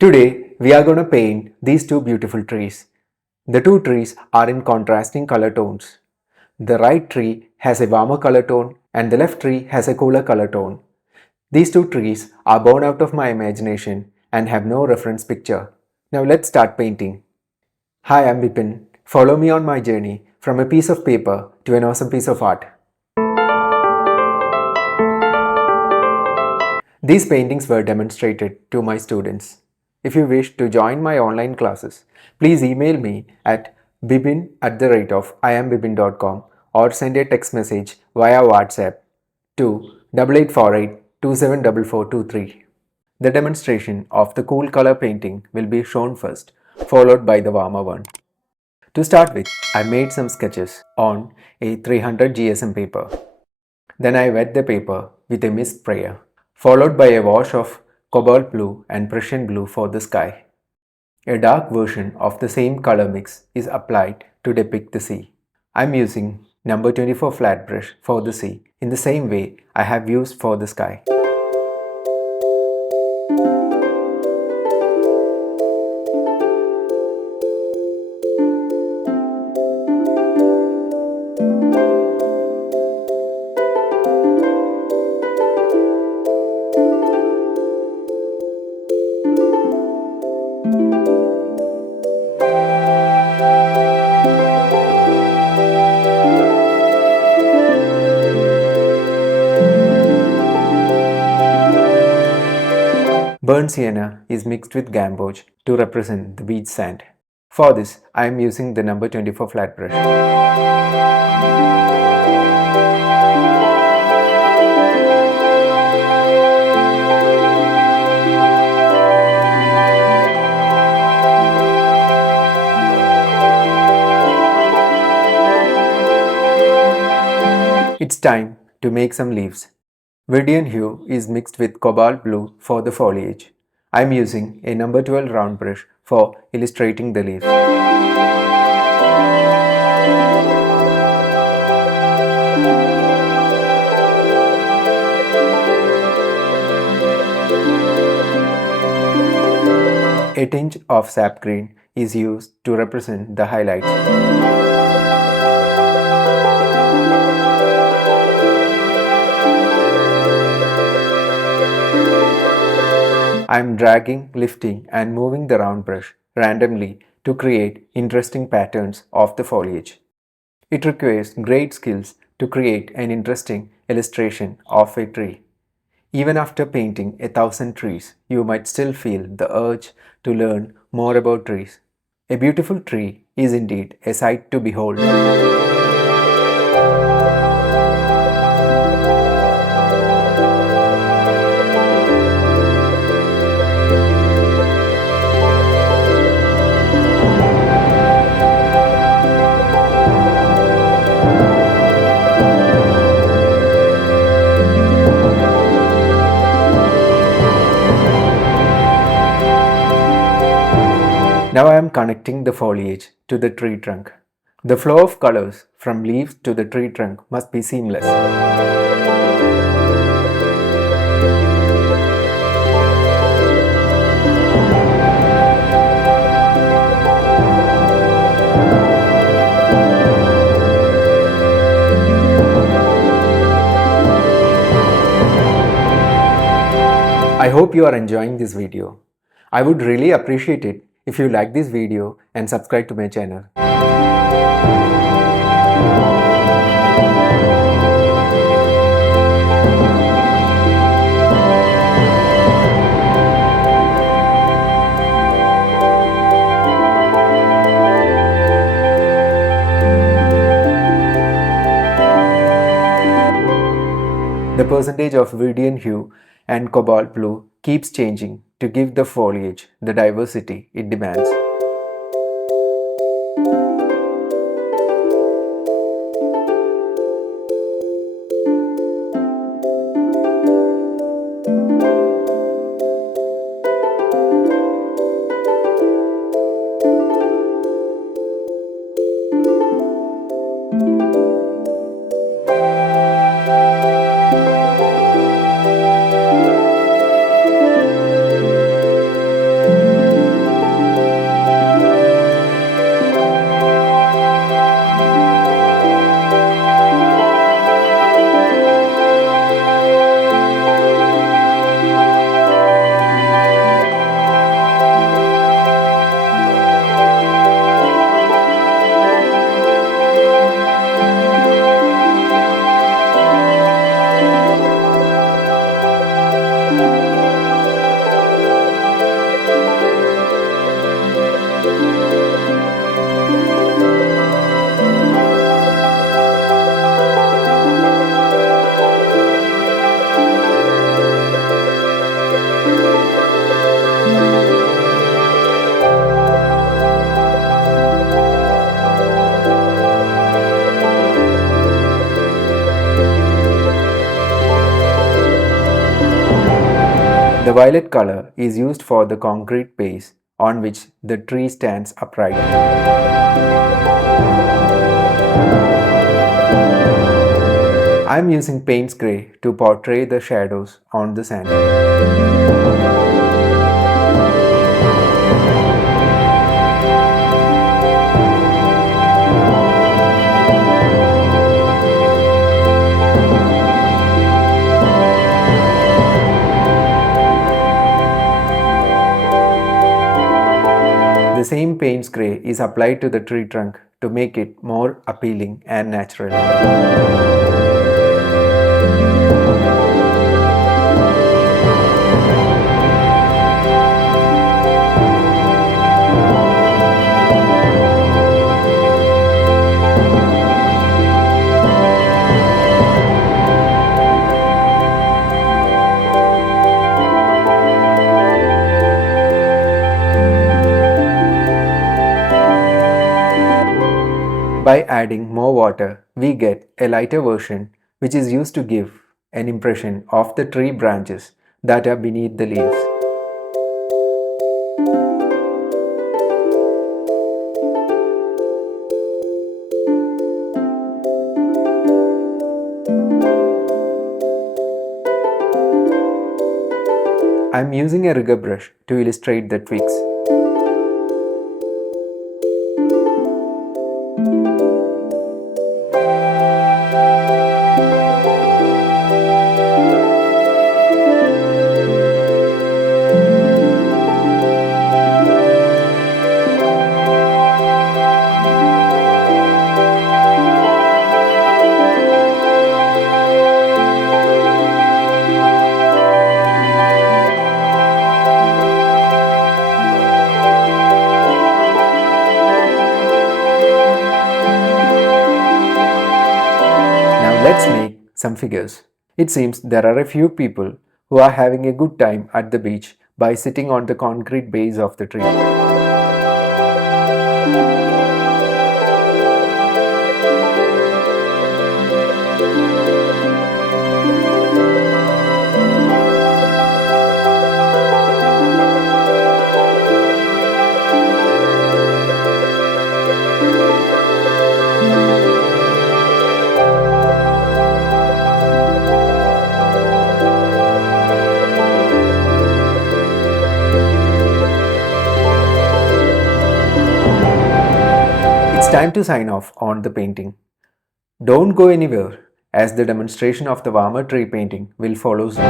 Today, we are going to paint these two beautiful trees. The two trees are in contrasting color tones. The right tree has a warmer color tone and the left tree has a cooler color tone. These two trees are born out of my imagination and have no reference picture. Now let's start painting. Hi, I'm Bipin. Follow me on my journey from a piece of paper to an awesome piece of art. These paintings were demonstrated to my students. If you wish to join my online classes, please email me at bibin@iambipin.com or send a text message via WhatsApp to 8848274423. The demonstration of the cool color painting will be shown first, followed by the warmer one. To start with, I made some sketches on a 300 GSM paper. Then I wet the paper with a mist sprayer, followed by a wash of cobalt blue and Prussian blue for the sky. A dark version of the same color mix is applied to depict the sea. I'm using number 24 flat brush for the sea in the same way I have used for the sky. Burnt sienna is mixed with gamboge to represent the beach sand. For this, I am using the number 24 flat brush. It's time to make some leaves. Verdian hue is mixed with cobalt blue for the foliage. I am using a number 12 round brush for illustrating the leaf. A tinge of sap green is used to represent the highlights. I'm dragging, lifting and moving the round brush randomly to create interesting patterns of the foliage. It requires great skills to create an interesting illustration of a tree. Even after painting 1,000 trees, you might still feel the urge to learn more about trees. A beautiful tree is indeed a sight to behold. Now I am connecting the foliage to the tree trunk. The flow of colors from leaves to the tree trunk must be seamless. I hope you are enjoying this video. I would really appreciate it if you like this video and subscribe to my channel. The percentage of Verdian hue and cobalt blue keeps changing to give the foliage the diversity it demands. violet color is used for the concrete base on which the tree stands upright. I am using Payne's Grey to portray the shadows on the sand. The same Payne's Grey is applied to the tree trunk to make it more appealing and natural. By adding more water, we get a lighter version which is used to give an impression of the tree branches that are beneath the leaves. I am using a rigger brush to illustrate the twigs. Let's make some figures. It seems there are a few people who are having a good time at the beach by sitting on the concrete base of the tree. It's time to sign off on the painting. Don't go anywhere as the demonstration of the warmer tree painting will follow soon.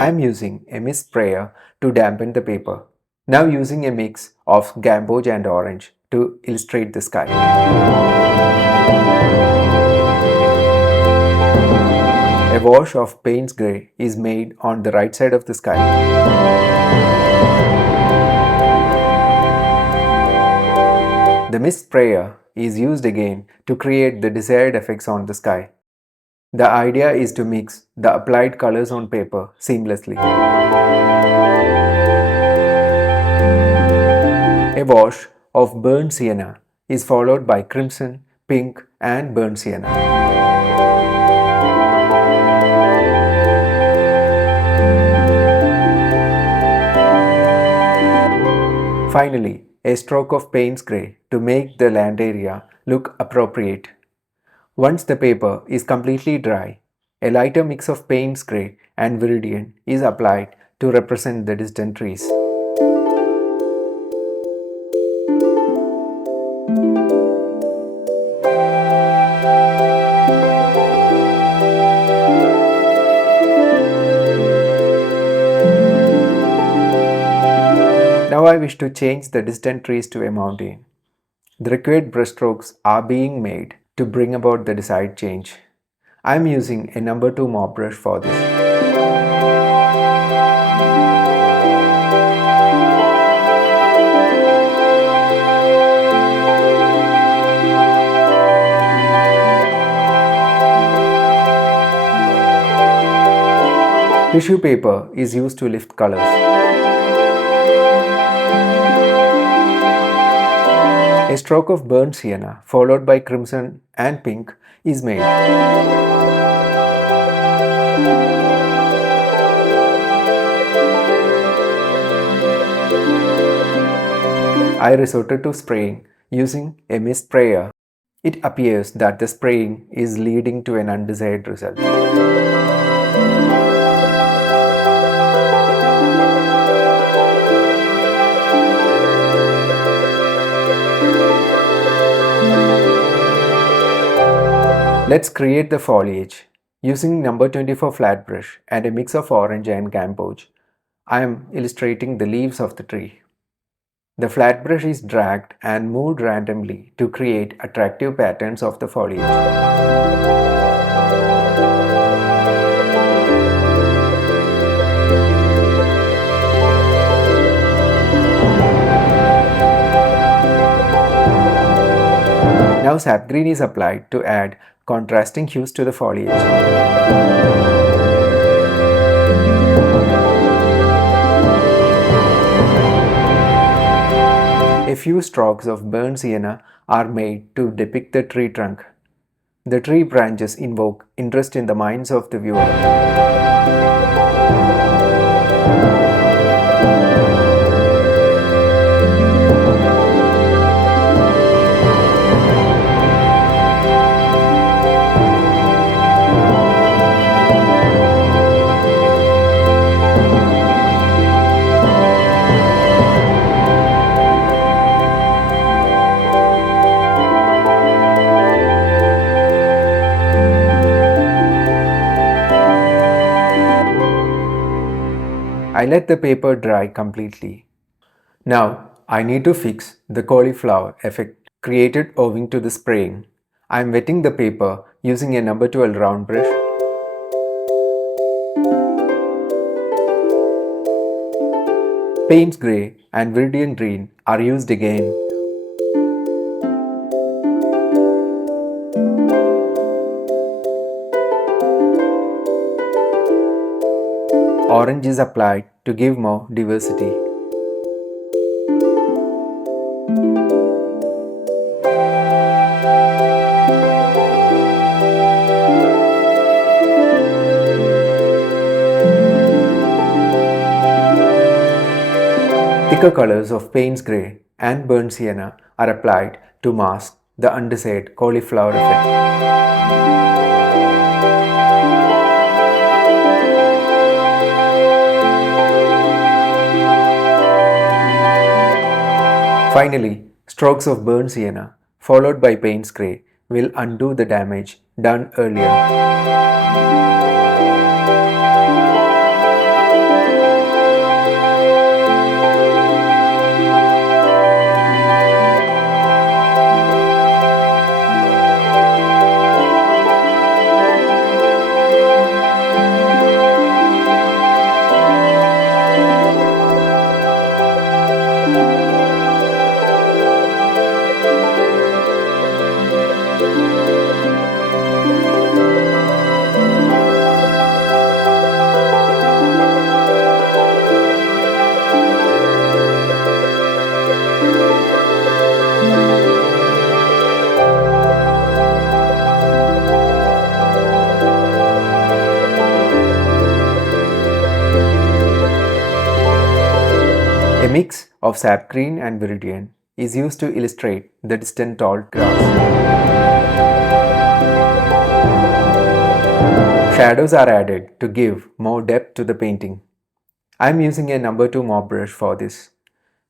I am using a mist sprayer to dampen the paper. Now using a mix of gamboge and orange to illustrate the sky. A wash of Payne's Grey is made on the right side of the sky. The mist sprayer is used again to create the desired effects on the sky. The idea is to mix the applied colors on paper seamlessly. A wash of burnt sienna is followed by crimson, pink and burnt sienna. Finally, a stroke of Payne's Grey to make the land area look appropriate. Once the paper is completely dry, a lighter mix of Payne's Grey and Viridian is applied to represent the distant trees. Now I wish to change the distant trees to a mountain. The required brushstrokes are being made to bring about the desired change. I am using a number 2 mop brush for this. Tissue paper is used to lift colors. A stroke of burnt sienna followed by crimson and pink is made. I resorted to spraying using a mist sprayer. It appears that the spraying is leading to an undesired result. Let's create the foliage. Using number 24 flat brush and a mix of orange and gamboge, I am illustrating the leaves of the tree. The flat brush is dragged and moved randomly to create attractive patterns of the foliage. Now sap green is applied to add contrasting hues to the foliage. A few strokes of burnt sienna are made to depict the tree trunk. The tree branches invoke interest in the minds of the viewer. I let the paper dry completely. Now I need to fix the cauliflower effect created owing to the spraying. I am wetting the paper using a number 12 round brush. Payne's grey and Viridian green are used again. Orange is applied to give more diversity. Thicker colors of Payne's grey and burnt sienna are applied to mask the undesired cauliflower effect. Finally, strokes of burnt sienna followed by Payne's grey will undo the damage done earlier. A mix of sap green and viridian is used to illustrate the distant tall grass. Shadows are added to give more depth to the painting. I am using a number 2 mop brush for this.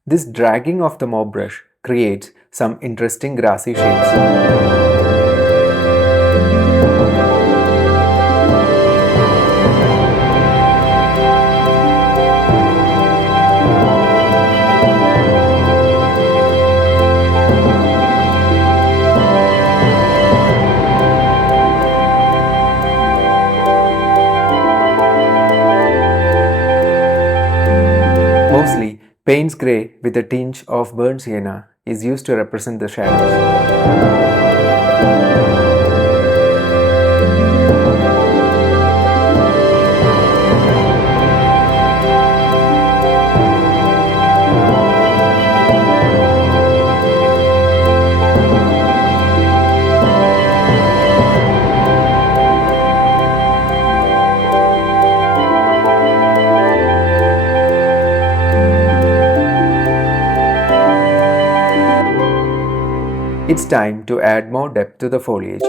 This dragging of the mop brush creates some interesting grassy shapes. Mostly, Payne's grey with a tinge of burnt sienna is used to represent the shadows. It's time to add more depth to the foliage.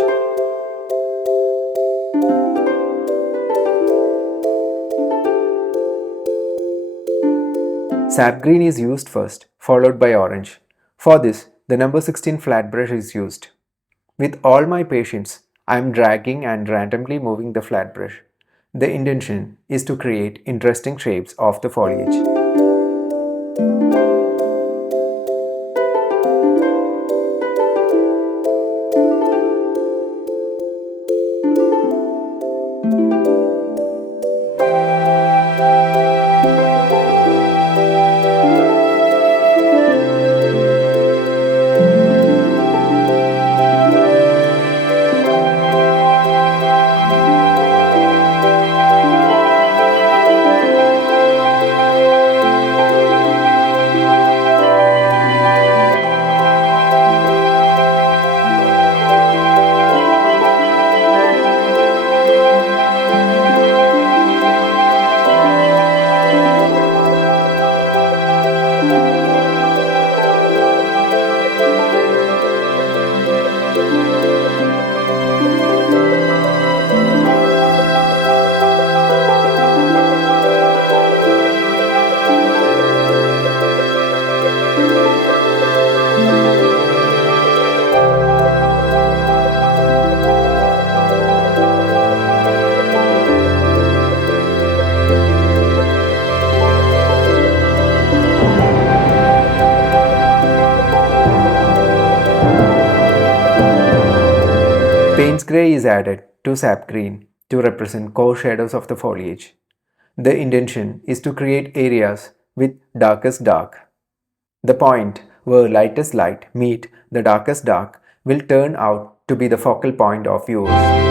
Sap green is used first, followed by orange. For this, the number 16 flat brush is used. With all my patience, I am dragging and randomly moving the flat brush. The intention is to create interesting shapes of the foliage. Payne's grey is added to sap green to represent core shadows of the foliage. The intention is to create areas with darkest dark. The point where lightest light meet the darkest dark will turn out to be the focal point of yours.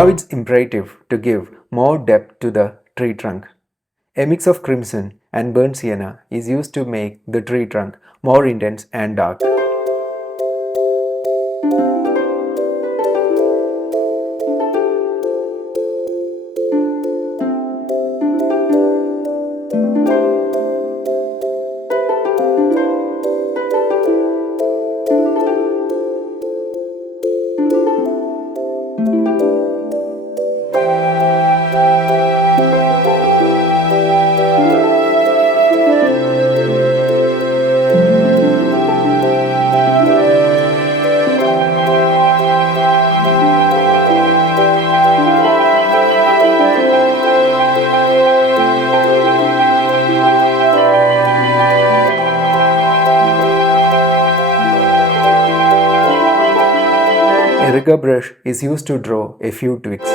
Now it's imperative to give more depth to the tree trunk. A mix of crimson and burnt sienna is used to make the tree trunk more intense and dark. My rigger brush is used to draw a few twigs.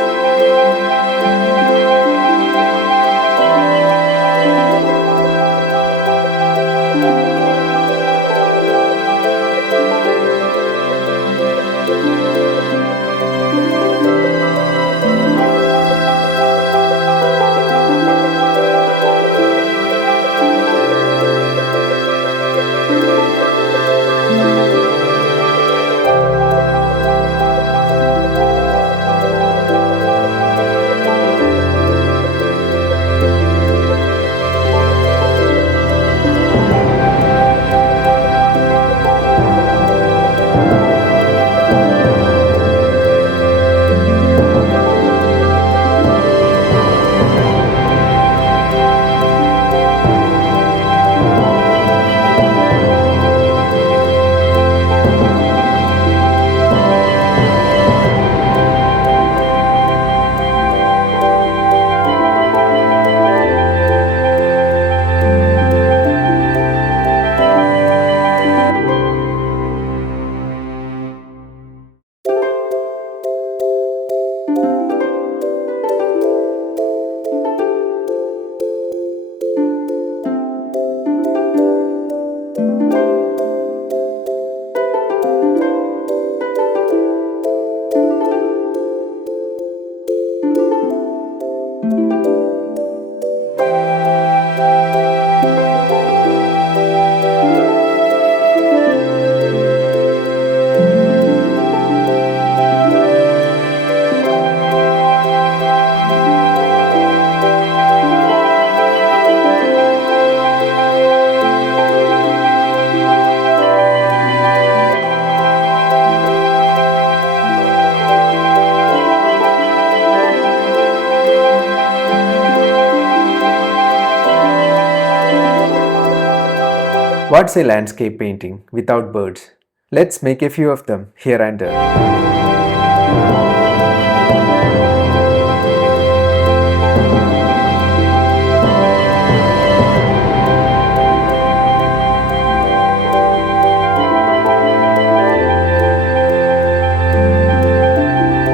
What's a landscape painting without birds? Let's make a few of them here and there.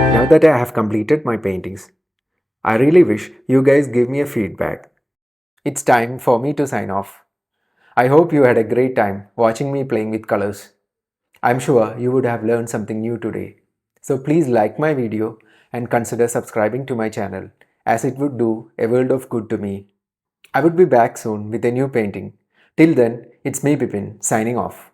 Now that I have completed my paintings, I really wish you guys give me a feedback. It's time for me to sign off. I hope you had a great time watching me playing with colors. I'm sure you would have learned something new today. So please like my video and consider subscribing to my channel, as it would do a world of good to me. I would be back soon with a new painting. Till then, it's me Bipin signing off.